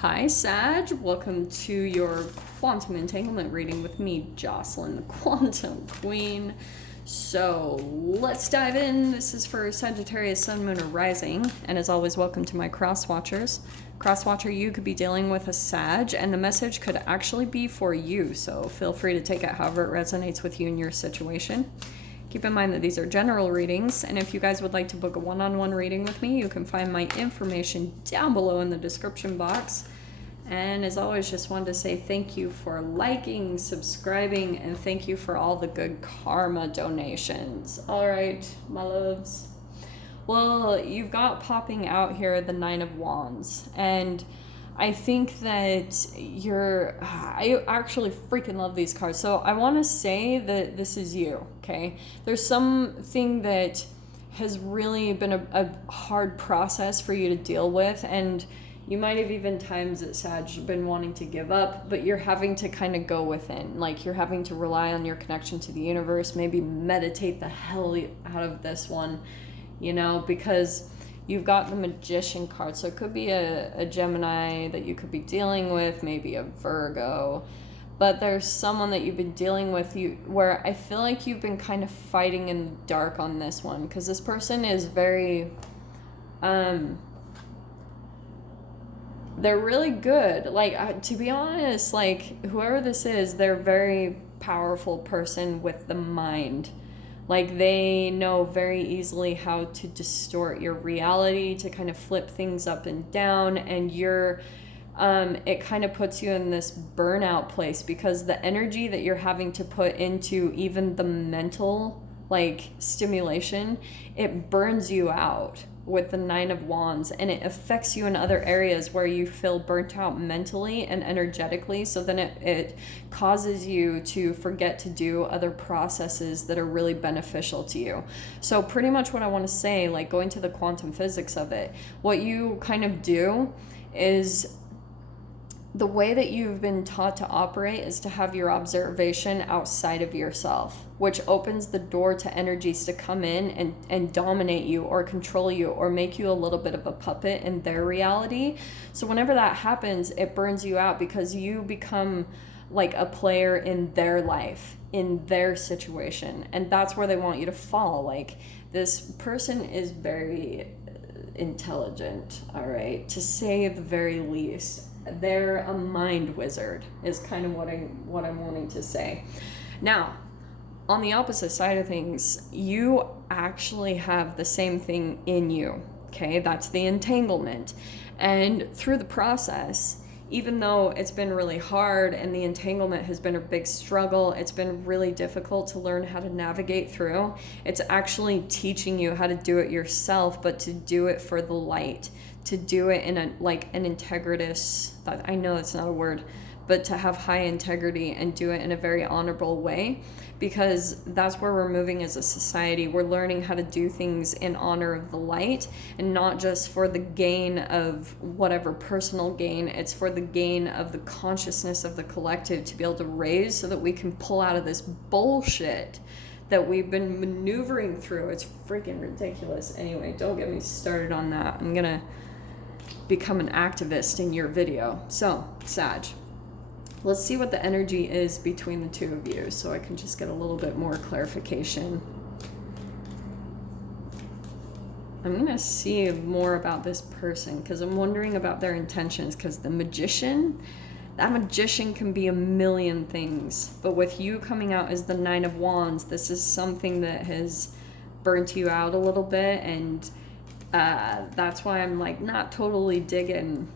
Hi, Sag. Welcome to your quantum entanglement reading with me, Jocelyn, the Quantum Queen. So let's dive in. This is for Sagittarius, Sun, Moon, or Rising. And as always, welcome to my cross watchers. Cross watcher, you could be dealing with a Sag, and the message could actually be for you. So feel free to take it however it resonates with you in your situation. Keep in mind that these are general readings, and if you guys would like to book a one-on-one reading with me, you can find my information down below in the description box. And as always, just wanted to say thank you for liking, subscribing, and thank you for all the good karma donations. All right, my loves. Well, you've got popping out here the Nine of Wands, and I think that I actually freaking love these cards. So I want to say that this is you, okay? There's something that has really been a hard process for you to deal with, and you might have even times at Sag been wanting to give up, but you're having to kind of go within. Like, you're having to rely on your connection to the universe, maybe meditate the hell out of this one, you know, because you've got the Magician card. So it could be a Gemini that you could be dealing with, maybe a Virgo. But there's someone that you've been dealing with where I feel like you've been kind of fighting in the dark on this one. Because this person is very... they're really good. Like, to be honest, like, whoever this is, they're a very powerful person with the mind. Like, they know very easily how to distort your reality, to kind of flip things up and down, and it kind of puts you in this burnout place because the energy that you're having to put into even the mental, like, stimulation, it burns you out with the Nine of Wands, and it affects you in other areas where you feel burnt out mentally and energetically. So then it causes you to forget to do other processes that are really beneficial to you. So pretty much what I want to say, like going to the quantum physics of it, what you kind of do is the way that you've been taught to operate is to have your observation outside of yourself, which opens the door to energies to come in and dominate you or control you or make you a little bit of a puppet in their reality. So whenever that happens, it burns you out because you become like a player in their life, in their situation. And that's where they want you to fall. Like, this person is very intelligent, all right, to say the very least. They're a mind wizard is kind of what I'm wanting to say. Now, on the opposite side of things, you actually have the same thing in you, okay? That's the entanglement. And through the process, even though it's been really hard and the entanglement has been a big struggle, it's been really difficult to learn how to navigate through, it's actually teaching you how to do it yourself, but to do it for the light, to do it in an integritous, I know that's not a word, but to have high integrity and do it in a very honorable way, because that's where we're moving as a society. We're learning how to do things in honor of the light and not just for the gain of whatever personal gain. It's for the gain of the consciousness of the collective to be able to raise so that we can pull out of this bullshit that we've been maneuvering through. It's freaking ridiculous. Anyway, don't get me started on that. I'm gonna become an activist in your video. So, Sag, let's see what the energy is between the two of you so I can just get a little bit more clarification. I'm going to see more about this person because I'm wondering about their intentions, because that magician can be a million things. But with you coming out as the Nine of Wands, this is something that has burnt you out a little bit, and that's why I'm like not totally digging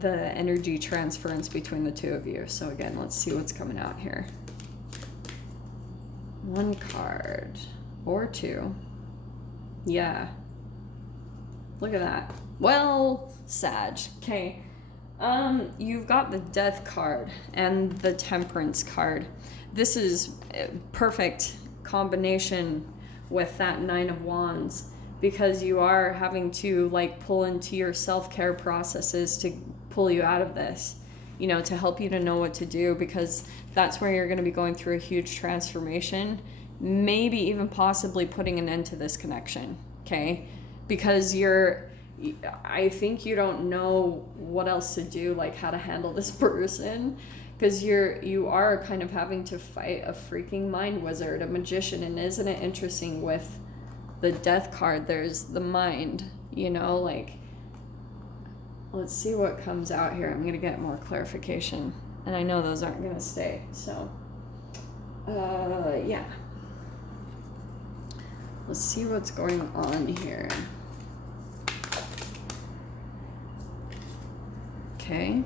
the energy transference between the two of you. So again, let's see what's coming out here. One card or two. Yeah. Look at that. Well, Sag. Okay. You've got the Death card and the Temperance card. This is a perfect combination with that Nine of Wands, because you are having to like pull into your self-care processes to pull you out of this, you know, to help you to know what to do, because that's where you're going to be going through a huge transformation, maybe even possibly putting an end to this connection, okay? Because you're I think you don't know what else to do, like how to handle this person, because you are kind of having to fight a freaking mind wizard, a magician. And isn't it interesting with the death card, there's the mind, you know, like, let's see what comes out here. I'm going to get more clarification, and I know those aren't going to stay, so yeah, let's see what's going on here. Okay.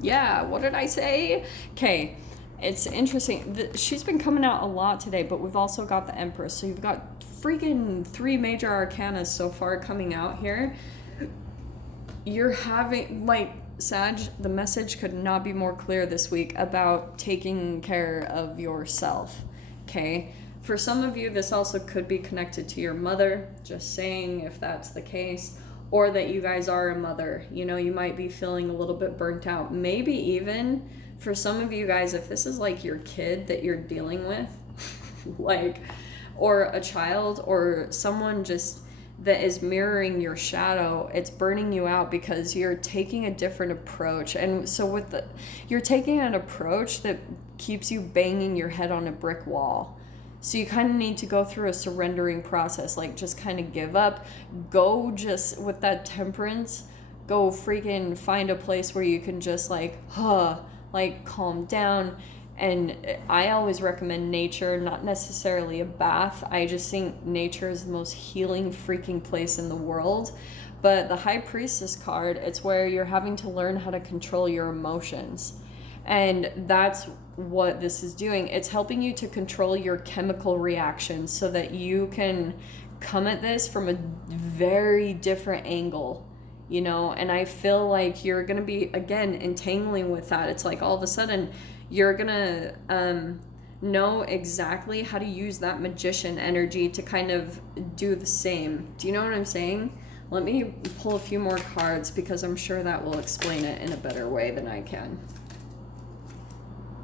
Yeah, what did I say? Okay, it's interesting. She's been coming out a lot today, but we've also got the Empress. So you've got freaking 3 major arcana so far coming out here. You're having, like, Sag, the message could not be more clear this week about taking care of yourself, okay? For some of you, this also could be connected to your mother, just saying if that's the case. Or that you guys are a mother, you know, you might be feeling a little bit burnt out. Maybe even for some of you guys, if this is like your kid that you're dealing with, like, or a child or someone just that is mirroring your shadow, it's burning you out because you're taking a different approach. And so you're taking an approach that keeps you banging your head on a brick wall. So you kind of need to go through a surrendering process, like just kind of give up, go just with that temperance, go freaking find a place where you can just like calm down. And I always recommend nature, not necessarily a bath. I just think nature is the most healing freaking place in the world. But the High Priestess card, it's where you're having to learn how to control your emotions. And that's what this is doing. It's helping you to control your chemical reactions so that you can come at this from a very different angle, you know. And I feel like you're gonna be, again, entangling with that. It's like all of a sudden you're gonna know exactly how to use that magician energy to kind of do the same. Do you know what I'm saying? Let me pull a few more cards because I'm sure that will explain it in a better way than I can.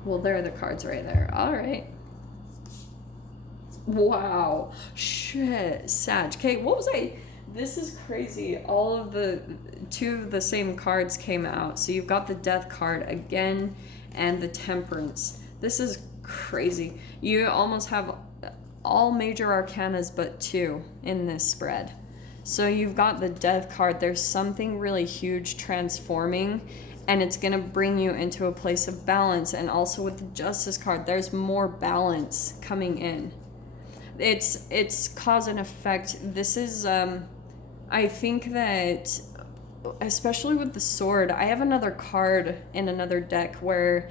Well, there are the cards right there. All right. Wow. Shit. Sag. Okay, what was I? This is crazy. All of the 2 of the same cards came out. So you've got the Death card again and the Temperance. This is crazy. You almost have all major arcanas but 2 in this spread. So you've got the Death card. There's something really huge transforming, and it's going to bring you into a place of balance. And also with the Justice card, there's more balance coming in. It's cause and effect. This is, I think that, especially with the Sword, I have another card in another deck where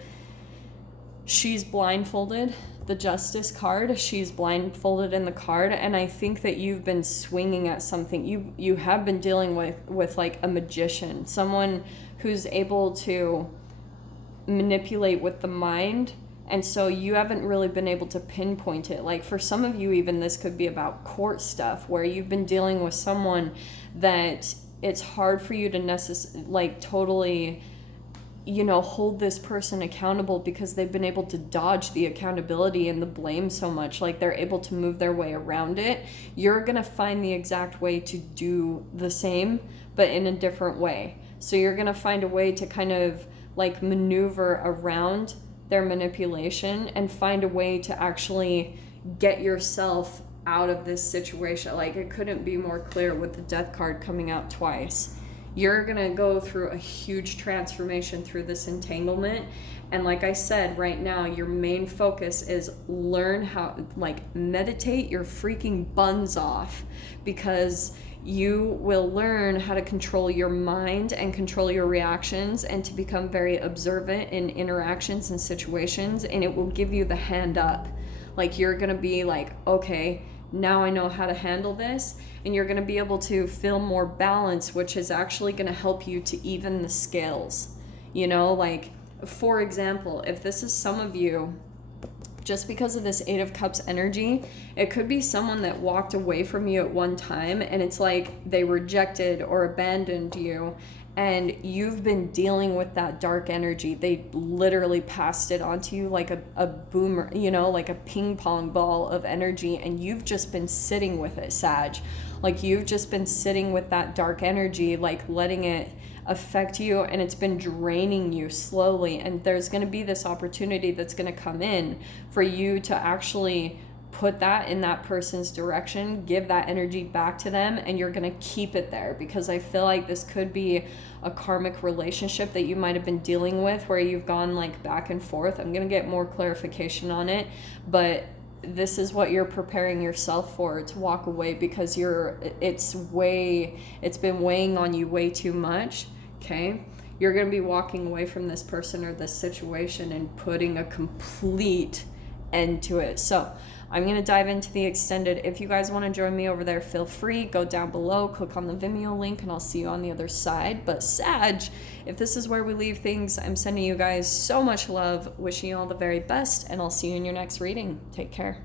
she's blindfolded. The Justice card, she's blindfolded in the card, and I think that you've been swinging at something. You have been dealing with like a magician, someone who's able to manipulate with the mind, and so you haven't really been able to pinpoint it. Like for some of you, even this could be about court stuff where you've been dealing with someone that it's hard for you to totally, you know, hold this person accountable because they've been able to dodge the accountability and the blame so much. Like they're able to move their way around it. You're gonna find the exact way to do the same, but in a different way. So you're going to find a way to kind of like maneuver around their manipulation and find a way to actually get yourself out of this situation. Like it couldn't be more clear with the Death card coming out twice. You're going to go through a huge transformation through this entanglement. And like I said, right now, your main focus is learn how, like, meditate your freaking buns off, because you will learn how to control your mind and control your reactions and to become very observant in interactions and situations, and it will give you the hand up. Like you're going to be like, okay, now I know how to handle this, and you're going to be able to feel more balance, which is actually going to help you to even the scales. You know, like for example, if this is some of you, just because of this 8 of Cups energy, it could be someone that walked away from you at one time, and it's like they rejected or abandoned you, and you've been dealing with that dark energy. They literally passed it onto you like a boomer, you know, like a ping pong ball of energy, and you've just been sitting with it, Sag. Like you've just been sitting with that dark energy, like letting it affect you, and it's been draining you slowly. And there's going to be this opportunity that's going to come in for you to actually put that in that person's direction, give that energy back to them, and you're going to keep it there, because I feel like this could be a karmic relationship that you might have been dealing with where you've gone like back and forth. I'm going to get more clarification on it, but this is what you're preparing yourself for, to walk away, because it's been weighing on you way too much. Okay, you're going to be walking away from this person or this situation and putting a complete end to it. So I'm going to dive into the extended. If you guys want to join me over there, feel free. Go down below, click on the Vimeo link, and I'll see you on the other side. But Sag, if this is where we leave things, I'm sending you guys so much love, wishing you all the very best, and I'll see you in your next reading. Take care.